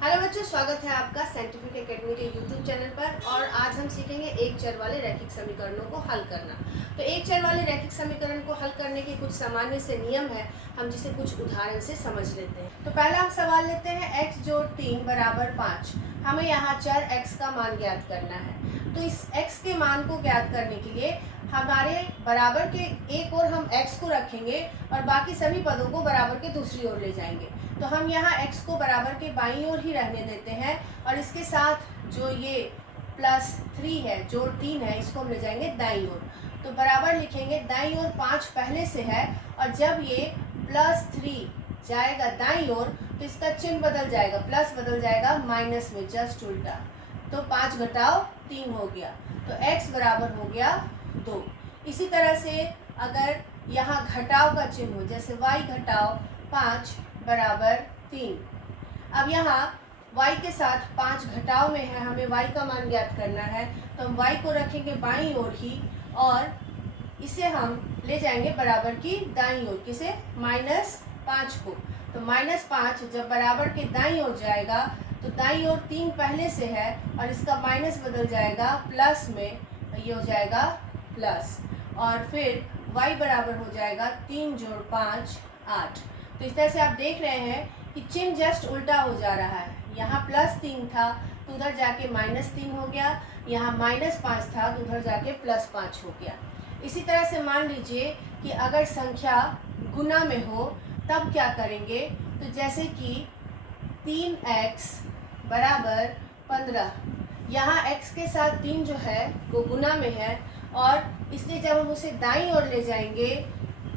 Hello बच्चों, स्वागत है आपका साइंटिफिक एकेडमी के यूट्यूब चैनल पर। और आज हम सीखेंगे एक चर वाले रैखिक समीकरणों को हल करना। तो एक चर वाले रैखिक समीकरण को हल करने के कुछ सामान्य से नियम है, हम जिसे कुछ उदाहरण से समझ लेते हैं। तो पहला हम सवाल लेते हैं x जोड़ 3 बराबर 5। हमें यहाँ चर x का मान ज्ञात करना है। तो इस x के मान को ज्ञात करने के लिए हमारे बराबर के एक ओर हम x को रखेंगे और बाकी सभी पदों को बराबर के दूसरी ओर ले जाएंगे। तो हम यहाँ x को बराबर के बाईं ओर ही रहने देते हैं और इसके साथ जो ये +3 है, जोड़ 3 है, इसको हम ले जाएंगे दाईं ओर। तो बराबर लिखेंगे, दाईं ओर 5 पहले से है और जब ये +3 जाएगा दाईं ओर तो इसका चिन्ह बदल जाएगा, प्लस बदल जाएगा माइनस में, जस्ट उल्टा। तो 5 घटाओ 3 हो गया, तो x बराबर हो गया 2। इसी तरह से अगर यहाँ घटाव का चिन्ह हो, जैसे y घटाओ 5 बराबर 3। अब यहाँ y के साथ 5 घटाव में है, हमें y का मान ज्ञात करना है, तो हम y को रखेंगे बाईं ओर ही और इसे हम ले जाएंगे बराबर की दाईं ओर। किसे? -5 को। तो -5 जब बराबर के दाईं ओर जाएगा तो दाईं ओर 3 पहले से है और इसका माइनस बदल जाएगा प्लस में, ये हो जाएगा प्लस। और फिर y बराबर हो जाएगा 3 जोड़ 5 8। तो इस तरह से आप देख रहे हैं कि चिन्ह जस्ट उल्टा हो जा रहा है। यहाँ +3 था तो उधर जाके -3 हो गया, यहाँ -5 था तो उधर जाके +5 हो गया। इसी तरह से मान लीजिए कि अगर संख्या गुना में हो तब क्या करेंगे। तो जैसे कि 3x बराबर 15, यहाँ x के साथ 3 जो है वो गुना में है और इसलिए जब हम उसे दाईं ओर ले जाएंगे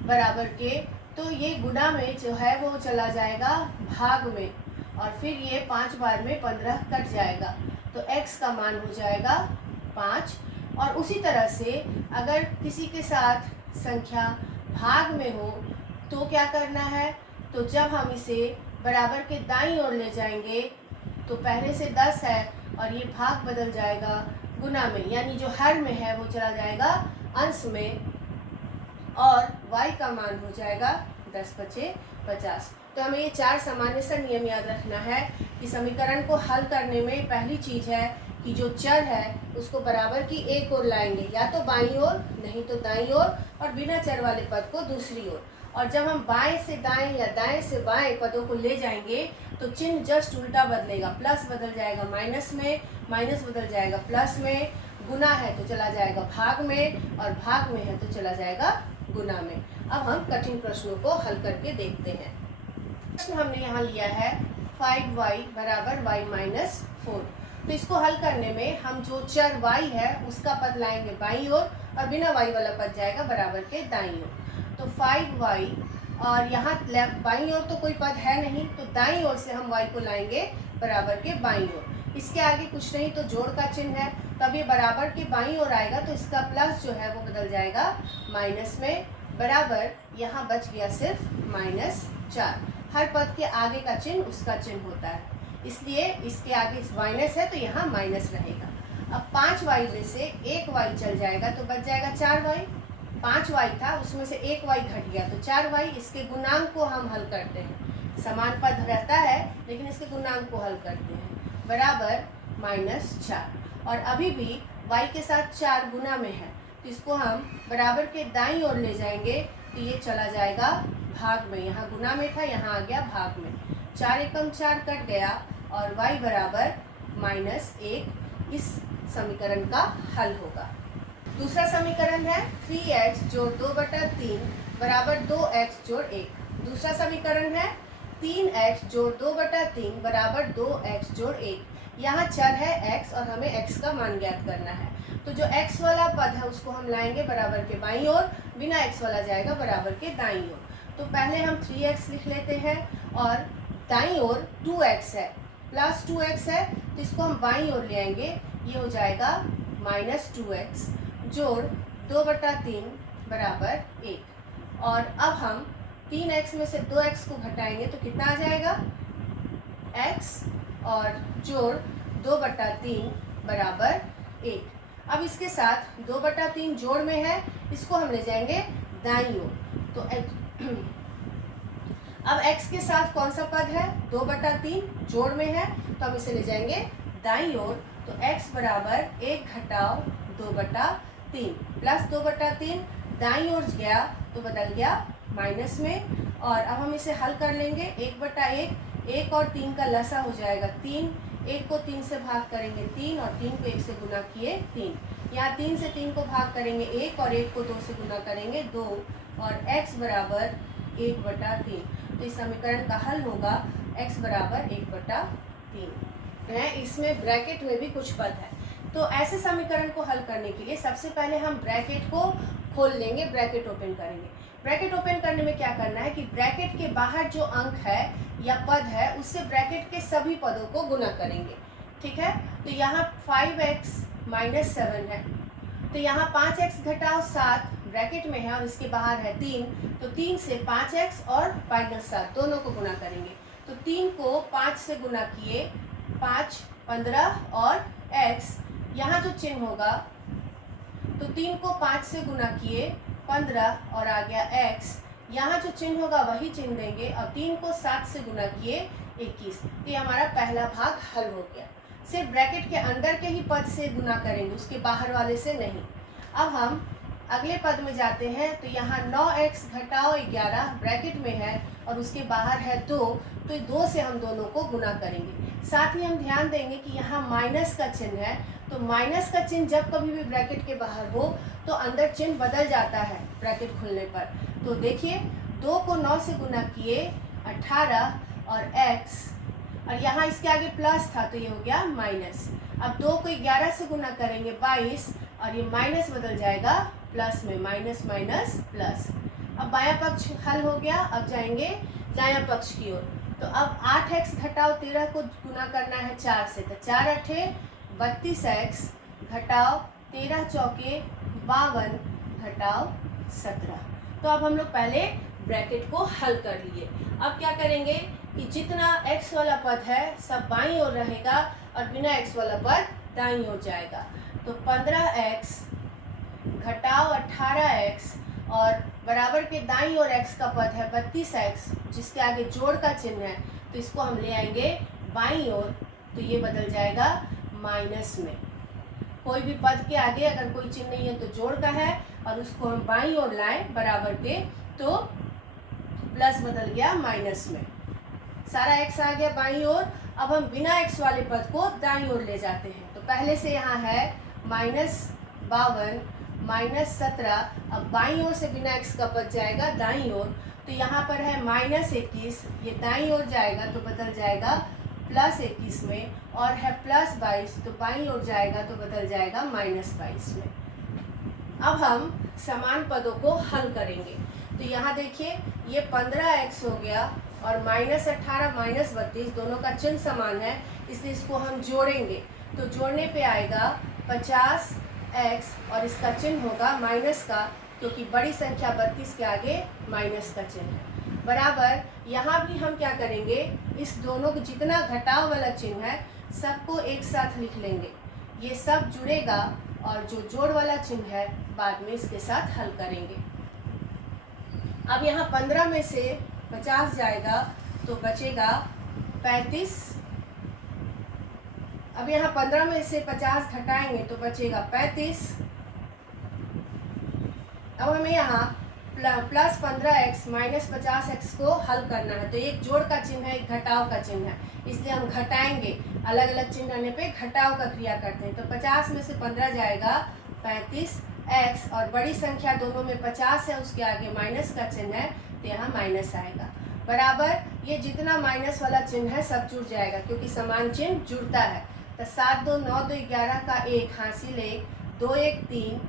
बराबर के तो ये गुना में जो है वो चला जाएगा भाग में और फिर ये 5 बार में 15 कट जाएगा, तो x का मान हो जाएगा 5। और उसी तरह से अगर किसी के साथ संख्या भाग में हो तो क्या करना है। तो जब हम इसे बराबर के दाईं ओर ले जाएंगे तो पहले से 10 है और ये भाग बदल जाएगा गुना में, यानी जो हर में है वो चला जाएगा अंश में और y का मान हो जाएगा 10 × 50। तो हमें ये 4 सामान्य सा नियम याद रखना है कि समीकरण को हल करने में पहली चीज़ है कि जो चर है उसको बराबर की एक ओर लाएंगे, या तो बाईं ओर नहीं तो दाईं ओर, और बिना चर वाले पद को दूसरी ओर। और जब हम बाएं से दाएं या दाएं से बाएं पदों को ले जाएंगे तो चिन्ह जस्ट उल्टा बदलेगा, प्लस बदल जाएगा माइनस में, माइनस बदल जाएगा प्लस में, गुना है तो चला जाएगा भाग में और भाग में है तो चला जाएगा गुना में। अब हम कठिन प्रश्नों को हल करके देखते हैं। प्रश्न हमने यहाँ लिया है 5y बराबर y - 4। तो इसको हल करने में हम जो चर y है उसका पद लाएंगे बाईं ओर और बिना y वाला पद जाएगा बराबर के दाईं ओर। तो 5y और यहाँ बाईं ओर तो कोई पद है नहीं, तो दाईं ओर से हम y को लाएंगे बराबर के बाईं ओर। इसके आगे कुछ नहीं तो जोड़ का चिन्ह है, तब ये बराबर के बाईं ओर आएगा तो इसका प्लस जो है वो बदल जाएगा माइनस में, बराबर यहाँ बच गया सिर्फ -4। हर पद के आगे का चिन्ह उसका चिन्ह होता है, इसलिए इसके आगे माइनस है तो यहाँ माइनस रहेगा। अब 5y में से 1y चल जाएगा तो बच जाएगा 4y। 5y था उसमें से 1y घट गया तो 4y। इसके गुणांक को हम हल करते हैं, समान पद रहता है लेकिन इसके गुणांक को हल करते हैं, बराबर -4। और अभी भी y के साथ 4 गुना में है तो इसको हम बराबर के दाईं ओर ले जाएंगे तो ये चला जाएगा भाग में, यहाँ गुना में था यहाँ आ गया भाग में। 4 एकम 4 कट गया और y बराबर -1 इस समीकरण का हल होगा। दूसरा समीकरण है 3x जोड़ 2/3 बराबर 2x जोड़ 1। दूसरा समीकरण है 3x जोड़ 2/3 बराबर 2x जोड़ 1। यहाँ चर है x और हमें x का मान ज्ञात करना है। तो जो x वाला पद है उसको हम लाएंगे बराबर के बाईं ओर, बिना x वाला जाएगा बराबर के दाईं ओर। तो पहले हम 3x लिख लेते हैं और दाईं ओर 2x है, प्लस 2x है तो इसको हम बाईं ओर ले आएंगे, ये हो जाएगा -2x जोड़ 2/3 बराबर 1। और अब हम 3x में से 2x को घटाएंगे तो कितना आ जाएगा x और जोड़ 2/3 बराबर 1। अब इसके साथ 2/3 जोड़ में है, इसको हम ले जाएंगे दाईं ओर। तो अब x के साथ कौन सा पद है 2/3, जोड़ में है तो हम इसे ले जाएंगे दाईं ओर। तो x बराबर 1 घटाओ 2/3 प्लस 2/3 दाईं ओर गया तो बदल गया माइनस में। और अब हम इसे हल कर लेंगे। 1/1, 1 और 3 का लसा हो जाएगा 3, 1 को 3 से भाग करेंगे 3 और 3 को 1 से गुना किए 3। यहाँ 3 से 3 को भाग करेंगे 1 और 1 को 2 से गुना करेंगे 2 और x बराबर 1/3। तो इस समीकरण का हल होगा x बराबर 1/3 है। इसमें ब्रैकेट में भी कुछ पद है। तो ऐसे समीकरण को हल करने के लिए सबसे पहले हम ब्रैकेट को खोल लेंगे, ब्रैकेट ओपन करेंगे। ब्रैकेट ओपन करने में क्या करना है कि ब्रैकेट के बाहर जो अंक है या पद है उससे ब्रैकेट के सभी पदों को गुना करेंगे। ठीक है, तो यहाँ 5x - 7 है, तो यहाँ 5x घटाओ 7 ब्रैकेट में है और इसके बाहर है 3, तो 3 से 5x और -7 दोनों को गुना करेंगे। तो 3 को 5 से गुना किए 5, 15 और x, यहाँ जो चिन्ह होगा तो 3 को 5 से गुना किए 15 और आ गया x, यहाँ जो चिन्ह होगा वही चिन्ह देंगे और 3 को 7 से गुना किए 21। तो ये हमारा पहला भाग हल हो गया। सिर्फ ब्रैकेट के अंदर के ही पद से गुना करेंगे, उसके बाहर वाले से नहीं। अब हम अगले पद में जाते हैं। तो यहाँ 9x घटाओ 11 ब्रैकेट में है और उसके बाहर है 2, तो 2 से हम दोनों को गुना करेंगे। साथ ही हम ध्यान देंगे कि यहाँ माइनस का चिन्ह है, तो माइनस का चिन्ह जब कभी भी ब्रैकेट के बाहर हो तो अंदर चिन्ह बदल जाता है ब्रैकेट खुलने पर। तो देखिए 2 को 9 से गुना किए 18 और x, और यहाँ इसके आगे प्लस था तो ये हो गया माइनस। अब 2 को 11 से गुना करेंगे 22 और ये माइनस बदल जाएगा प्लस में, माइनस माइनस प्लस। अब बायां पक्ष हल हो गया। अब जाएंगे दायां पक्ष की ओर। तो अब 8x घटाओ 13 को गुना करना है 4 से, तो 4 8 32x घटाओ 13 चौके 52 घटाओ 17। तो अब हम लोग पहले ब्रैकेट को हल कर लिए। अब क्या करेंगे कि जितना x वाला पद है सब बाईं ओर रहेगा और बिना x वाला पद दाईं ओर जाएगा। तो 15x घटाओ 18x और बराबर के दाईं ओर x का पद है 32x, जिसके आगे जोड़ का चिन्ह है, तो इसको हम ले आएंगे बाईं ओर, तो ये बदल जाएगा माइनस में। कोई भी पद के आगे अगर कोई चिन्ह नहीं है तो जोड़ का है और उसको हम बाईं ओर लाएं बराबर के, तो प्लस बदल गया माइनस में। सारा x आ गया बाईं ओर। अब हम बिना x वाले पद को दाईं ओर ले जाते हैं। तो पहले से यहाँ है -52 -17, अब बाईं ओर से बिना x का पद जाएगा दाईं ओर, तो यहाँ पर है -21, ये दाईं ओर जाएगा तो बदल जाएगा +21 में, और है +22 तो बाईं ओर जाएगा तो बदल जाएगा -22 में। अब हम समान पदों को हल करेंगे। तो यहाँ देखिए ये 15x हो गया और -18 -32 दोनों का चिन्ह समान है, इसलिए इसको हम जोड़ेंगे। तो जोड़ने पे आएगा 50x और इसका चिन्ह होगा माइनस का, क्योंकि बड़ी संख्या 32 के आगे माइनस का चिन्ह है। बराबर यहाँ भी हम क्या करेंगे, इस दोनों को जितना घटाव वाला चिन्ह है सबको एक साथ लिख लेंगे, ये सब जुड़ेगा और जो जोड़ वाला चिन्ह है बाद में इसके साथ हल करेंगे। अब यहाँ 15 में से 50 जाएगा तो बचेगा 35। अब यहाँ 15 में से 50 घटाएंगे तो बचेगा 35। अब हमें यहाँ +15x -50x को हल करना है। तो एक जोड़ का चिन्ह है, एक घटाव का चिन्ह है, इसलिए हम घटाएंगे। अलग अलग चिन्ह रहने पे घटाव का क्रिया करते हैं। तो 50 में से 15 जाएगा 35x, और बड़ी संख्या दोनों में 50 है, उसके आगे माइनस का चिन्ह है तो यहाँ माइनस आएगा। बराबर ये जितना माइनस वाला चिन्ह है सब जुड़ जाएगा, क्योंकि समान चिन्ह जुड़ता है। तो 7 2 9 2 11 का 1 हासिल 1, 2 1 3,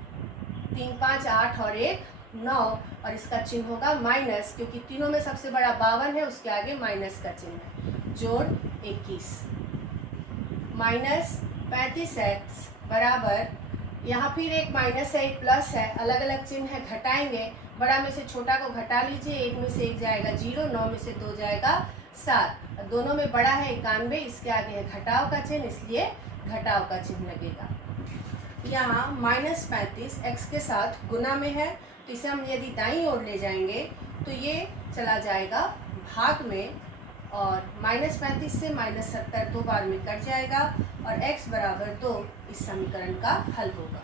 3 5 8 और 1 9, और इसका चिन्ह होगा माइनस, क्योंकि तीनों में सबसे बड़ा 52 है, उसके आगे माइनस का चिन्ह है। जोड़ 21 -35x बराबर, यहाँ फिर एक माइनस है एक प्लस है, अलग अलग चिन्ह है, घटाएंगे। बड़ा में से छोटा को घटा लीजिए, 1 में से 1 जाएगा 0, 9 में से 2 जाएगा 7, दोनों में बड़ा है 91, इसके आगे है घटाव का चिन्ह, इसलिए घटाव का चिन्ह लगेगा। यहाँ -35 x के साथ गुना में है, तो इसे हम यदि दाईं ओर ले जाएंगे तो ये चला जाएगा भाग में, और -35 से -70 दो बार में कट जाएगा और x बराबर 2 इस समीकरण का हल होगा।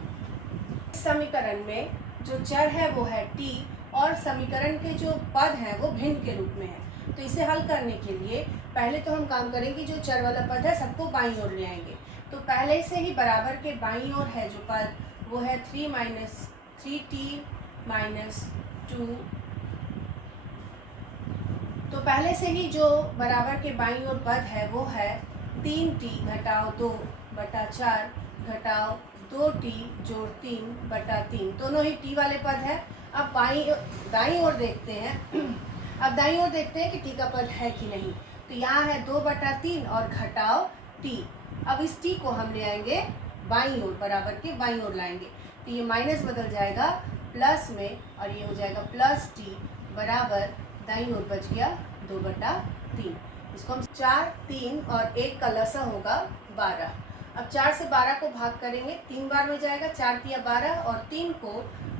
इस समीकरण में जो चर है वो है t और समीकरण के जो पद हैं वो भिन्न के रूप में है। तो इसे हल करने के लिए पहले तो हम काम करेंगे, जो चर वाला पद है सबको बाईं ओर ले आएंगे। तो पहले से ही बराबर के बाईं ओर है जो पद वो है 3t - 2। तो पहले से ही जो बराबर के बाईं ओर पद है वो है 3t घटाओ 2 बटा 4 घटाओ 2t जोड़ 3 बटा 3, दोनों ही t वाले पद है। अब दाईं ओर देखते हैं अब दाईं ओर देखते हैं कि t का पद है कि नहीं। तो यहाँ है 2 बटा 3 और घटाओ t। अब इस t को हम ले आएंगे बाईं ओर, बराबर के बाईं ओर लाएंगे। तो ये माइनस बदल जाएगा प्लस में और ये हो जाएगा प्लस t बराबर दाईं ओर बच गया 2 बटा 3। इसको हम 4, 3 और 1 का लसा होगा 12। अब 4 से 12 को भाग करेंगे, 3 बार में जाएगा, 4 तिया 12 और 3 को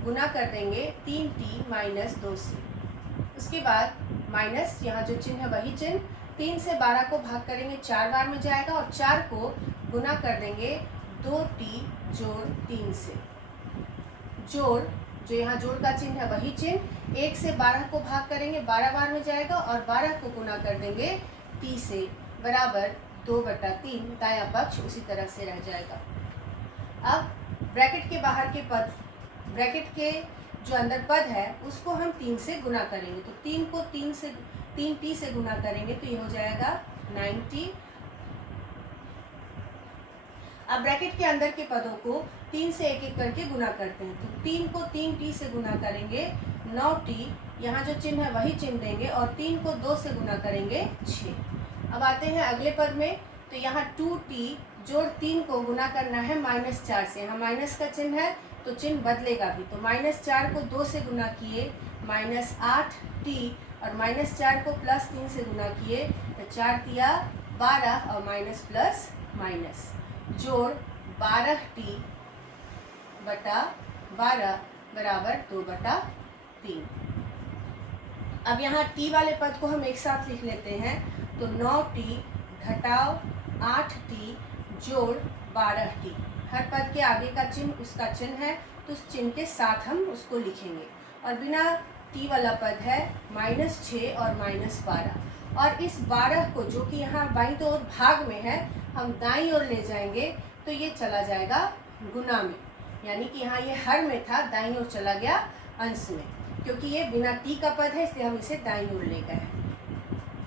गुना कर देंगे 3t - 2 से। उसके बाद माइनस, यहाँ जो चिन्ह है वही चिन्ह, 3 से 12 को भाग करेंगे, 4 बार में जाएगा और 4 को गुना कर देंगे 2t जोड़ 3 से। जोड़, जो यहाँ जोड़ का चिन्ह है वही चिन्ह, 1 से 12 को भाग करेंगे, 12 बार में जाएगा और 12 को गुना कर देंगे t से, बराबर 2 बटा 3। दायां पक्ष उसी तरह से रह जाएगा। अब ब्रैकेट के बाहर के पद, ब्रैकेट के जो अंदर पद है उसको हम 3 से गुना करेंगे। तो 3 को 3t से गुना करेंगे तो ये हो जाएगा 9t। अब ब्रैकेट के अंदर के पदों को 3 से एक एक करके गुना करते हैं। तो 3 को 3t से गुना करेंगे 9t, यहाँ जो चिन्ह है वही चिन्ह देंगे और 3 को 2 से गुना करेंगे 6। अब आते हैं अगले पद में। तो यहाँ 2t जोड़ 3 को गुना करना है -4 से। यहाँ माइनस का चिन्ह है तो चिन्ह बदलेगा भी। तो -4 को 2 से गुना किए -8t और -4 को +3 से गुना किए तो 4 तिया 12 और माइनस प्लस माइनस जोड़ 12t बटा 12 बराबर 2 बटा 3। अब यहाँ t वाले पद को हम एक साथ लिख लेते हैं। तो 9t घटाओ 8t जोड़ 12t। हर पद के आगे का चिन्ह उसका चिन्ह है तो उस चिन्ह के साथ हम उसको लिखेंगे। और बिना t वाला पद है -6 और -12। और इस 12 को, जो कि यहाँ बाईं ओर भाग में है, हम दाईं ओर ले जाएंगे तो ये चला जाएगा गुना में, यानी कि यहाँ ये हर में था, दाईं ओर चला गया अंश में। क्योंकि ये बिना t का पद है इसलिए हम इसे दाईं ओर ले गए हैं।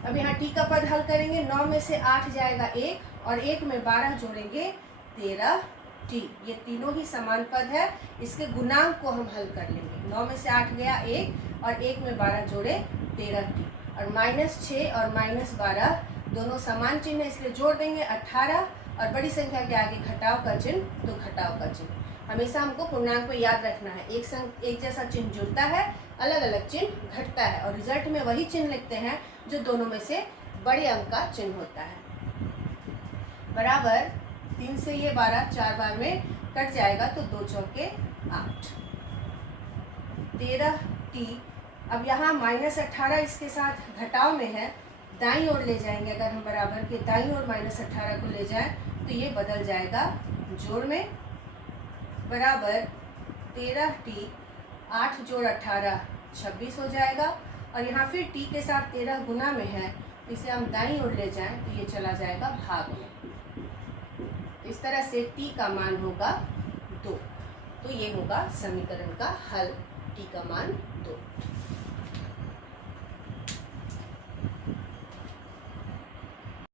अब यहाँ t का पद हल करेंगे, 9 में से 8 जाएगा 1 और 1 में 12 जोड़ेंगे 13t। ये तीनों ही समान पद है, इसके गुणांक को हम हल कर लेंगे। 9 में से 8 गया 1 और 1 में 12 जोड़े 13t। और -6 और -12 दोनों समान चिन्ह है इसलिए जोड़ देंगे 18 और बड़ी संख्या के आगे घटाव का चिन्ह तो घटाव का चिन्ह। हमेशा हमको पूर्णांक में याद रखना है, एक जैसा चिन्ह जुड़ता है, अलग अलग चिन्ह घटता है और रिजल्ट में वही चिन्ह लिखते हैं जो दोनों में से बड़े अंक का चिन्ह होता है। बराबर 3 से ये 12 4 बार में कट जाएगा तो 2 चौके 8 13t। अब यहाँ -18 इसके साथ घटाव में है, दाईं ओर ले जाएंगे। अगर हम बराबर के दाईं ओर -18 को ले जाएं तो ये बदल जाएगा जोड़ में, बराबर 13t 8 जोड़ 18 26 हो जाएगा। और यहाँ फिर t के साथ 13 गुना में है, इसे हम दाईं ओर ले जाएं तो ये चला जाएगा भाग में। इस तरह से t का मान होगा 2। तो ये होगा समीकरण का हल, t का मान 2।